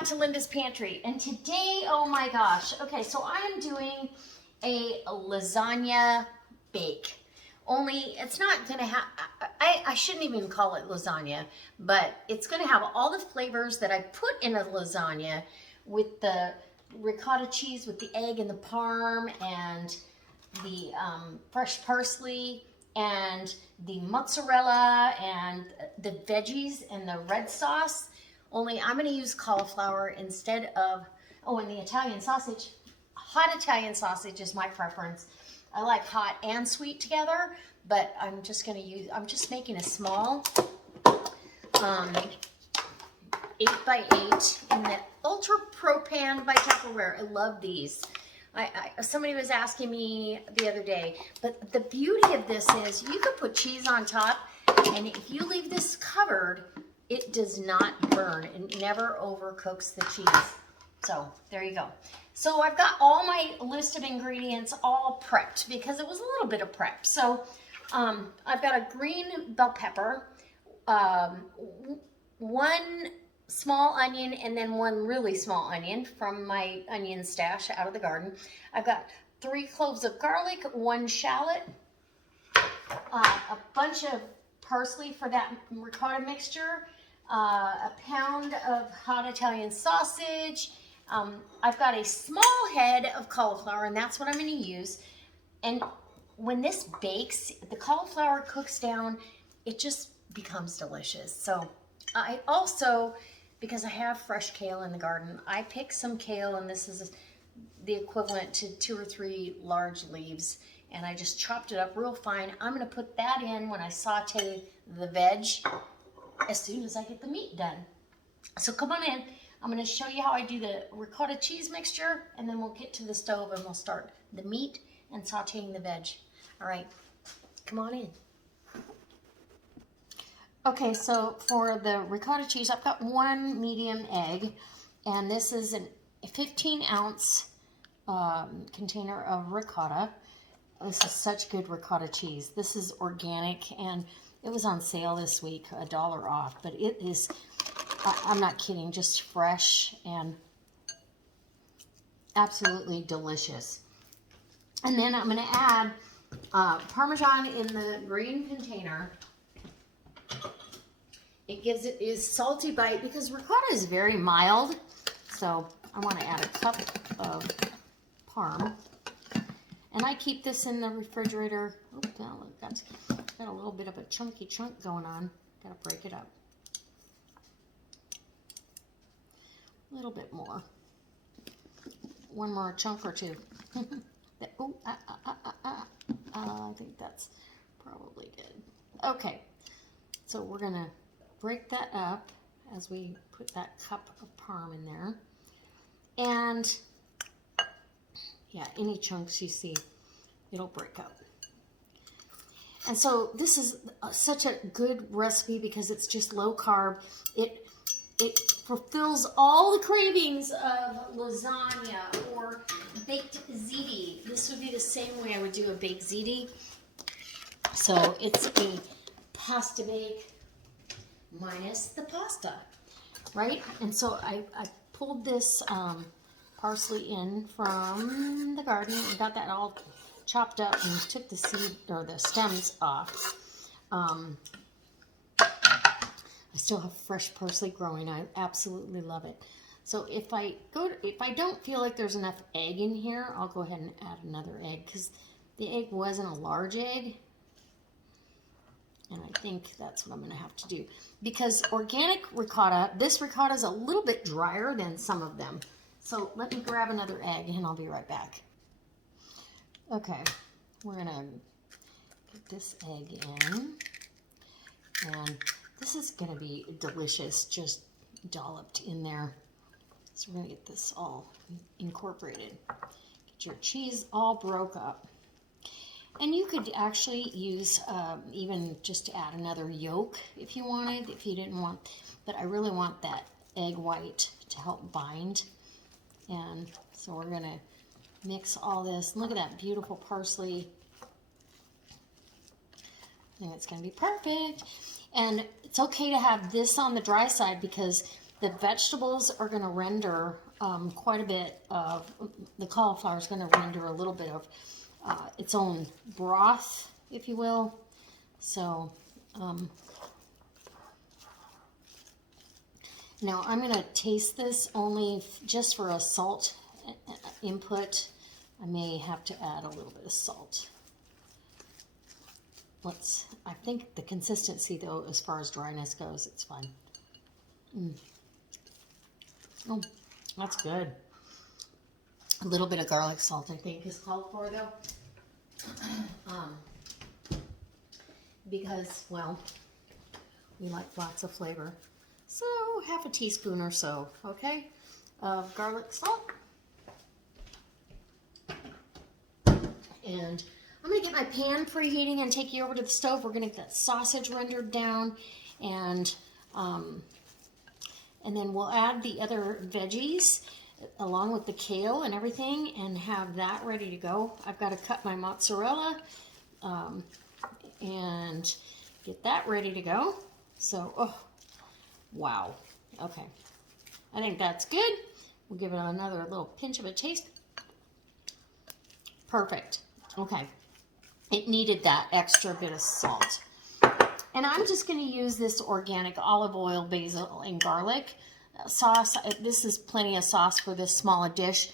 back to Linda's Pantry, and today, oh my gosh, okay, so I am doing a lasagna bake. Only it's not gonna have, I shouldn't even call it lasagna, but it's gonna have all the flavors that I put in a lasagna with the ricotta cheese, with the egg and the parm, and the fresh parsley, and the mozzarella, and the veggies, and the red sauce. Only I'm going to use cauliflower instead of, oh, and the Italian sausage. Hot Italian sausage is my preference. I like hot and sweet together, but I'm just going to use, I'm just making a small 8x8 in the Ultra Pro Pan by Tupperware. I love these. Somebody was asking me the other day, but the beauty of this is you can put cheese on top, and if you leave this covered, it does not burn. It never overcooks the cheese. So there you go. So I've got all my list of ingredients all prepped because it was a little bit of prep. So I've got a green bell pepper, one small onion, and then one really small onion from my onion stash out of the garden. I've got 3 cloves of garlic, 1 shallot, a bunch of parsley for that ricotta mixture, a pound of hot Italian sausage. I've got a small head of cauliflower, and that's what I'm going to use. And when this bakes, the cauliflower cooks down, it just becomes delicious. So I also, because I have fresh kale in the garden, I picked some kale, and this is the equivalent to 2 or 3 large leaves, and I just chopped it up real fine. I'm going to put that in when I saute the veg as soon as I get the meat done. So come on in. I'm going to show you how I do the ricotta cheese mixture, and then we'll get to the stove and we'll start the meat and sauteing the veg. All right, come on in. Okay, so for the ricotta cheese, I've got 1 medium egg, and this is a 15-ounce container of ricotta. This is such good ricotta cheese. This is organic, and it was on sale this week, $1 off, but it is, I'm not kidding, just fresh and absolutely delicious. And then I'm going to add Parmesan in the green container. It gives it a salty bite because ricotta is very mild. So I want to add a cup of parm. And I keep this in the refrigerator. Oh, now look, that's got a little bit of a chunky chunk going on. Got to break it up. A little bit more. 1 more chunk or 2. Oh, I think that's probably good. Okay, so we're going to break that up as we put that cup of parm in there. And yeah, any chunks you see, it'll break up. And so this is such a good recipe because it's just low carb. It fulfills all the cravings of lasagna or baked ziti. This would be the same way I would do a baked ziti. So it's a pasta bake minus the pasta, right? And so I pulled this parsley in from the garden and got that all chopped up and took the seed or the stems off. I still have fresh parsley growing. I absolutely love it. So if I don't feel like there's enough egg in here, I'll go ahead and add another egg because the egg wasn't a large egg. And I think that's what I'm going to have to do. Because organic ricotta, this ricotta is a little bit drier than some of them. So let me grab another egg and I'll be right back. Okay, we're going to get this egg in. And this is going to be delicious, just dolloped in there. So we're going to get this all incorporated. Get your cheese all broke up. And you could actually use even just to add another yolk if you wanted, if you didn't want, but I really want that egg white to help bind. And so we're going to mix all this. Look at that beautiful parsley. I think it's going to be perfect. And it's okay to have this on the dry side because the vegetables are going to render quite a bit of, the cauliflower is going to render a little bit of its own broth, if you will. So, now I'm going to taste this only just for a salt input. I may have to add a little bit of salt. I think the consistency though, as far as dryness goes, it's fine. Oh, that's good. A little bit of garlic salt, I think, is called for though. Because, well, we like lots of flavor. So, half a teaspoon or so, okay, of garlic salt. And I'm going to get my pan preheating and take you over to the stove. We're going to get that sausage rendered down, and then we'll add the other veggies along with the kale and everything and have that ready to go. I've got to cut my mozzarella and get that ready to go. So, oh, wow. Okay. I think that's good. We'll give it another little pinch of a taste. Perfect. Okay. It needed that extra bit of salt. And I'm just going to use this organic olive oil, basil, and garlic sauce. This is plenty of sauce for this small dish.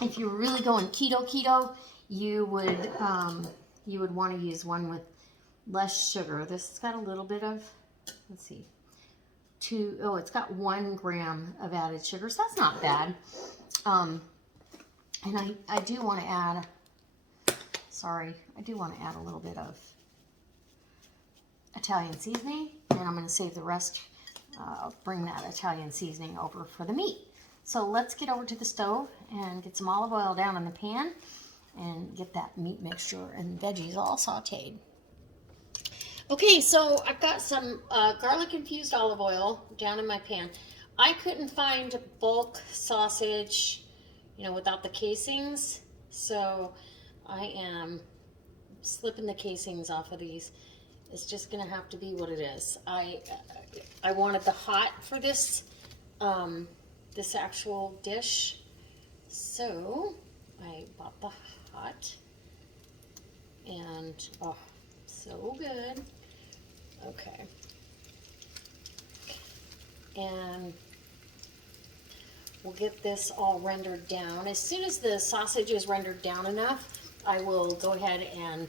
If you're really going keto, you would want to use one with less sugar. This has got a little bit of, let's see, it's got 1 gram of added sugar, so that's not bad. And I do want to add, I do want to add a little bit of Italian seasoning, and I'm going to save the rest, bring that Italian seasoning over for the meat. So let's get over to the stove and get some olive oil down in the pan and get that meat mixture and veggies all sauteed. Okay, so I've got some garlic infused olive oil down in my pan. I couldn't find bulk sausage, without the casings, so I am slipping the casings off of these. It's just gonna have to be what it is. I wanted the hot for this this actual dish, so I bought the hot, and oh, so good. Okay, and we'll get this all rendered down. As soon as the sausage is rendered down enough, I will go ahead and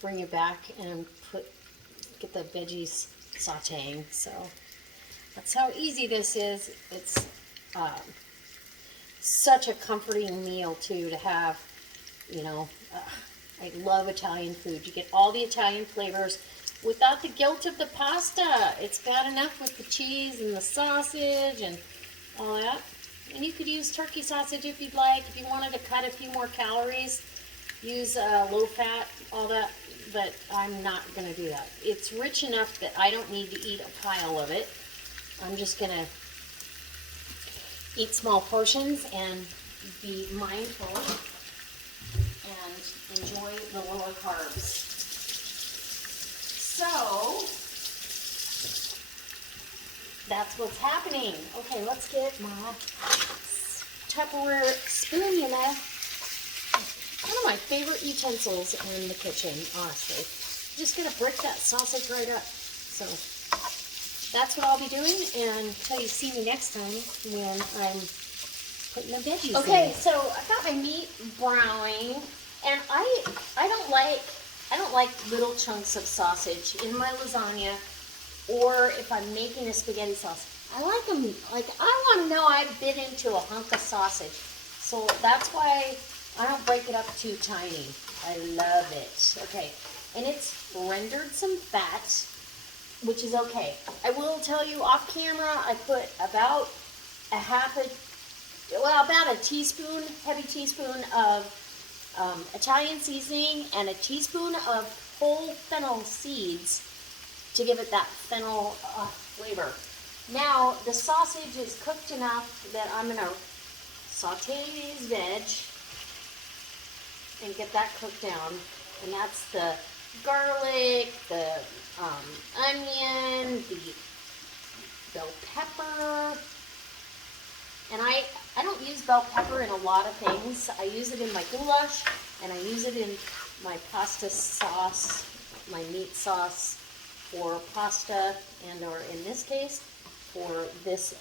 bring it back and get the veggies sauteing. So that's how easy this is. It's such a comforting meal too to have. I love Italian food. You get all the Italian flavors without the guilt of the pasta. It's bad enough with the cheese and the sausage and all that. And you could use turkey sausage if you'd like. If you wanted to cut a few more calories, use low fat, all that. But I'm not going to do that. It's rich enough that I don't need to eat a pile of it. I'm just going to eat small portions and be mindful and enjoy the lower carbs. So that's what's happening. Okay, let's get my Tupperware spoon, One of my favorite utensils in the kitchen, honestly. Just gonna brick that sausage right up. So that's what I'll be doing, and until you see me next time when I'm putting the veggies in. Okay, so I've got my meat browning, and I don't like little chunks of sausage in my lasagna, or if I'm making a spaghetti sauce. I like them, I want to know I've bit into a hunk of sausage. So that's why I don't break it up too tiny. I love it. Okay, and it's rendered some fat, which is okay. I will tell you off camera, I put about about a teaspoon, heavy teaspoon of Italian seasoning and a teaspoon of whole fennel seeds to give it that fennel flavor. Now, the sausage is cooked enough that I'm going to saute these veg and get that cooked down. And that's the garlic, the onion, the bell pepper. And I don't use bell pepper in a lot of things. I use it in my goulash, and I use it in my pasta sauce, my meat sauce for pasta, and or in this case, for this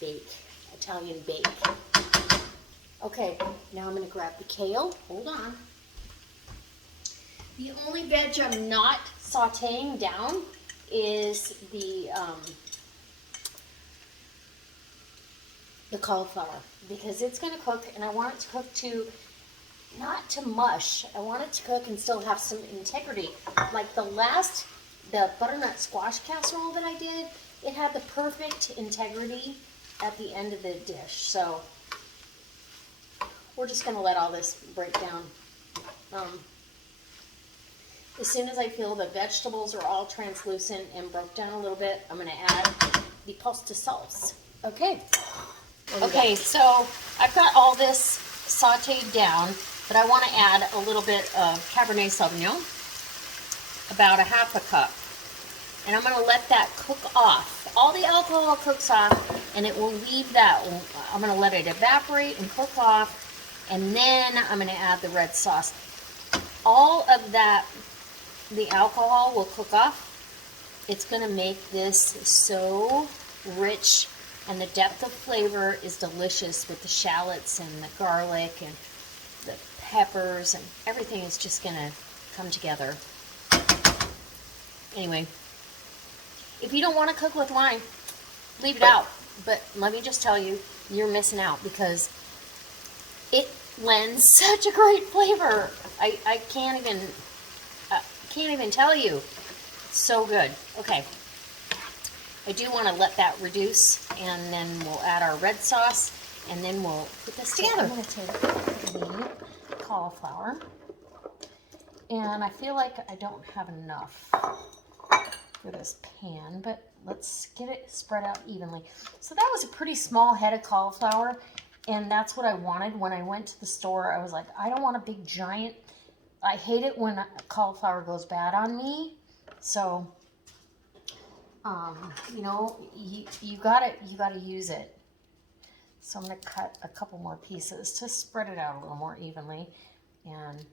bake, Italian bake. Okay, now I'm going to grab the kale. Hold on. The only veg I'm not sauteing down is the cauliflower, because it's going to cook, and I want it to cook to, not to mush. I want it to cook and still have some integrity. Like the butternut squash casserole that I did, it had the perfect integrity at the end of the dish. So we're just going to let all this break down. As soon as I feel the vegetables are all translucent and broke down a little bit, I'm going to add the pasta sauce. Okay. Okay, so I've got all this sauteed down, but I want to add a little bit of Cabernet Sauvignon, about a half a cup. And I'm going to let that cook off. All the alcohol cooks off, and it will leave that. I'm going to let it evaporate and cook off, and then I'm going to add the red sauce. All of that, the alcohol will cook off. It's going to make this so rich, and the depth of flavor is delicious with the shallots and the garlic and the peppers, and everything is just going to come together. Anyway, if you don't want to cook with wine, leave it out. But let me just tell you, you're missing out, because it lends such a great flavor. I can't even tell you. It's so good. Okay. I do want to let that reduce, and then we'll add our red sauce, and then we'll put this together. I'm going to take the cauliflower, and I feel like I don't have enough for this pan, but let's get it spread out evenly. So that was a pretty small head of cauliflower, and that's what I wanted. When I went to the store, I was like, I don't want a big giant. I hate it when cauliflower goes bad on me. So, you know, you gotta use it. So I'm gonna cut a couple more pieces to spread it out a little more evenly, and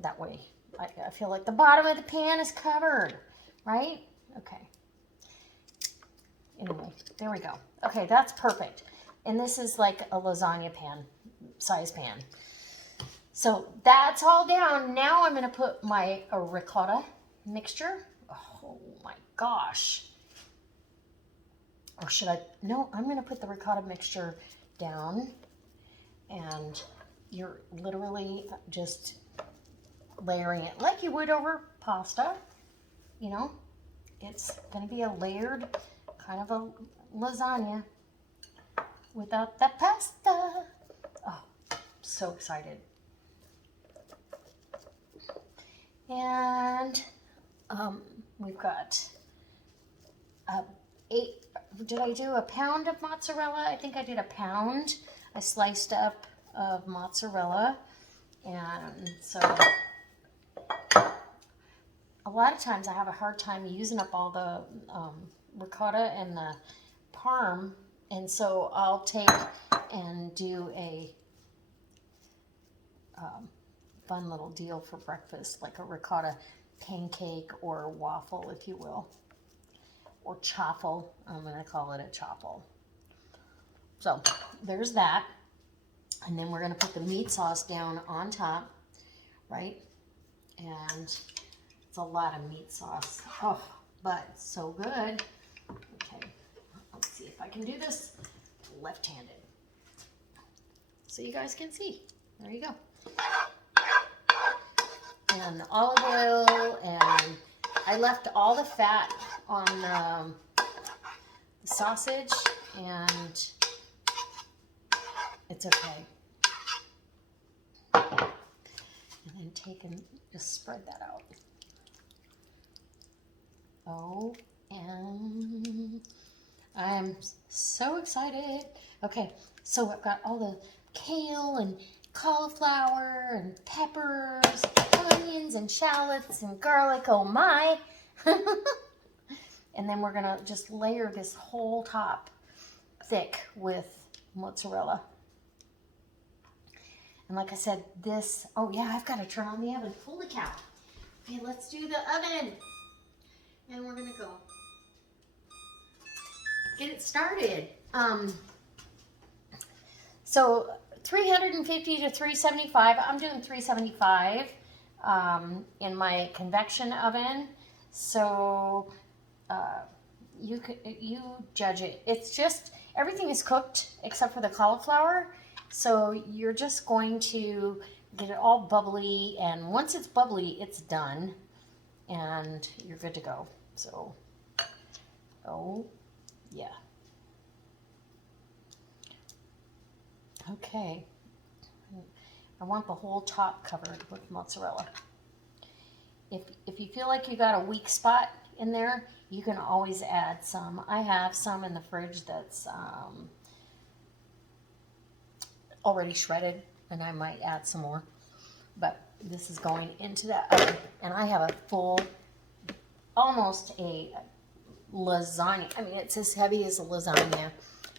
that way I feel like the bottom of the pan is covered, right? Okay. Anyway, there we go. Okay, that's perfect. And this is like a lasagna pan, size pan. So that's all down. Now I'm going to put my ricotta mixture. Oh my gosh. Or should I? No, I'm going to put the ricotta mixture down. And you're literally just layering it like you would over pasta. You know, it's going to be a layered kind of a lasagna without the pasta. Oh, so excited. And we've got did I do a pound of mozzarella? I think I did a pound. I sliced up of mozzarella. And so a lot of times I have a hard time using up all the ricotta and the parm. And so I'll take and do a fun little deal for breakfast, like a ricotta pancake or waffle, if you will, or chaffle. I'm going to call it a chaffle. So there's that. And then we're going to put the meat sauce down on top, right? And it's a lot of meat sauce. Oh, but it's so good. Okay, let's see if I can do this left-handed so you guys can see. There you go. And olive oil, and I left all the fat on the sausage, and it's okay. And then take and just spread that out. Oh, and I am so excited. Okay, so I've got all the kale and cauliflower and peppers onions and shallots and garlic, oh my. And then we're gonna just layer this whole top thick with mozzarella. And like I said, this, oh yeah, I've got to turn on the oven. Holy cow. Okay, let's do the oven. And we're gonna go get it started. So 350 to 375. I'm doing 375 in my convection oven. So you judge it. It's just everything is cooked except for the cauliflower. So you're just going to get it all bubbly, and once it's bubbly, it's done, and you're good to go. So, oh yeah. Okay. I want the whole top covered with mozzarella. If you feel like you got a weak spot in there, you can always add some. I have some in the fridge that's already shredded, and I might add some more. But this is going into that oven, and I have a full, almost a lasagna. I mean, it's as heavy as a lasagna.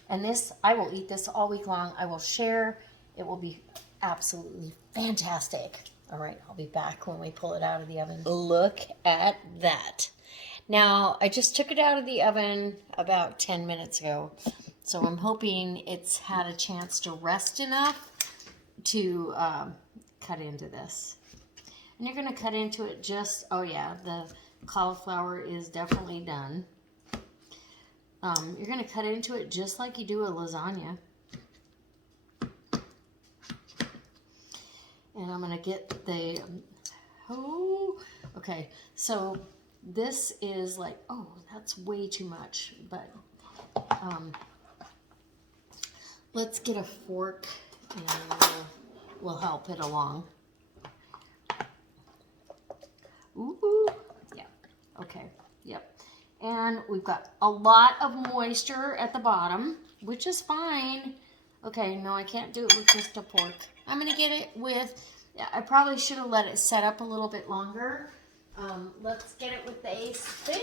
And this, I will eat this all week long. I will share. It will be absolutely fantastic. All right, I'll be back when we pull it out of the oven. Look at that. Now, I just took it out of the oven about 10 minutes ago. So I'm hoping it's had a chance to rest enough to cut into this. And you're going to cut into it just, oh yeah, the cauliflower is definitely done. You're going to cut into it just like you do a lasagna. And I'm going to get the, oh, okay. So this is like, oh, that's way too much. But let's get a fork and we'll help it along. Ooh, yeah, okay, yep. And we've got a lot of moisture at the bottom, which is fine. Okay, no, I can't do it with just a fork. I'm gonna get it with, I probably should have let it set up a little bit longer. Let's get it with a spoon.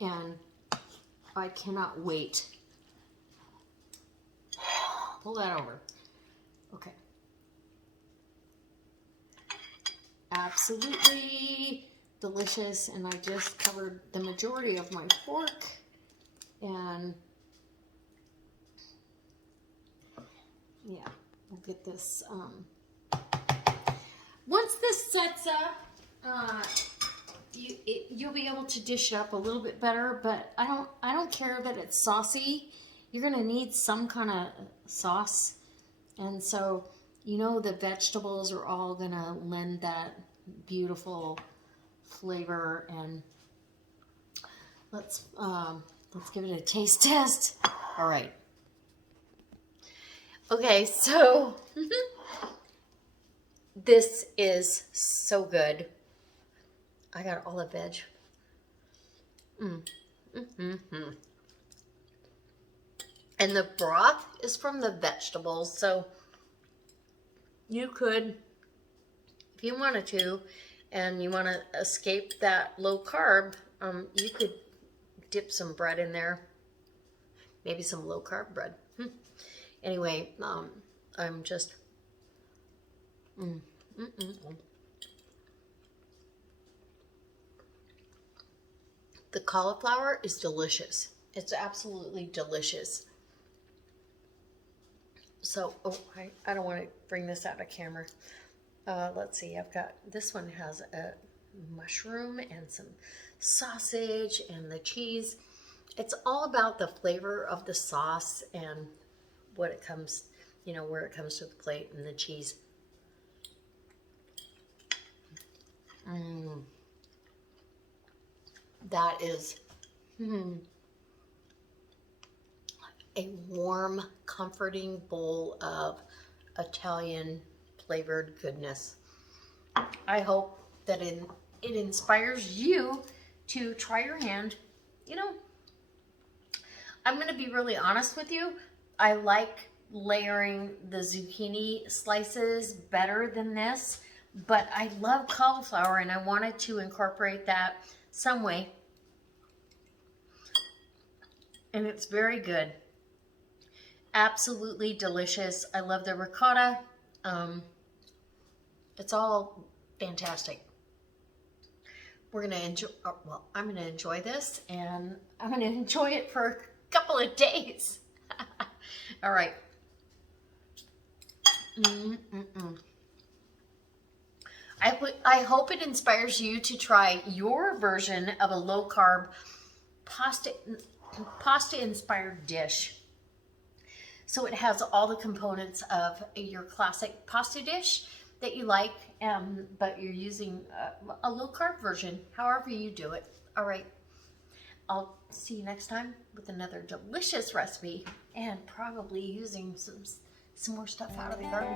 And I cannot wait. Pull that over. Okay. Absolutely delicious, and I just covered the majority of my fork, and yeah, we'll get this, once this sets up, you'll be able to dish it up a little bit better, but I don't care that it's saucy. You're gonna need some kind of sauce, and so you know the vegetables are all gonna lend that beautiful flavor. And let's give it a taste test. All right. Okay, so this is so good. I got all the veg. And the broth is from the vegetables, so you could, if you wanted to, and you want to escape that low carb, you could dip some bread in there. Maybe some low carb bread. Anyway, I'm just... The cauliflower is delicious. It's absolutely delicious. So, oh, I don't want to bring this out of camera. Let's see, I've got, this one has a mushroom and some sausage and the cheese. It's all about the flavor of the sauce and what it comes, you know, where it comes to the plate, and the cheese. That is a warm, comforting bowl of Italian flavored goodness. I hope that it inspires you to try your hand. You know, I'm going to be really honest with you. I like layering the zucchini slices better than this, but I love cauliflower and I wanted to incorporate that some way. And it's very good. Absolutely delicious. I love the ricotta. It's all fantastic. We're going to enjoy, well, I'm going to enjoy this, and I'm going to enjoy it for a couple of days. All right. I hope it inspires you to try your version of a low-carb pasta-inspired dish. So it has all the components of your classic pasta dish that you like, but you're using a low-carb version, however you do it. All right. I'll see you next time with another delicious recipe and probably using some more stuff out of the garden.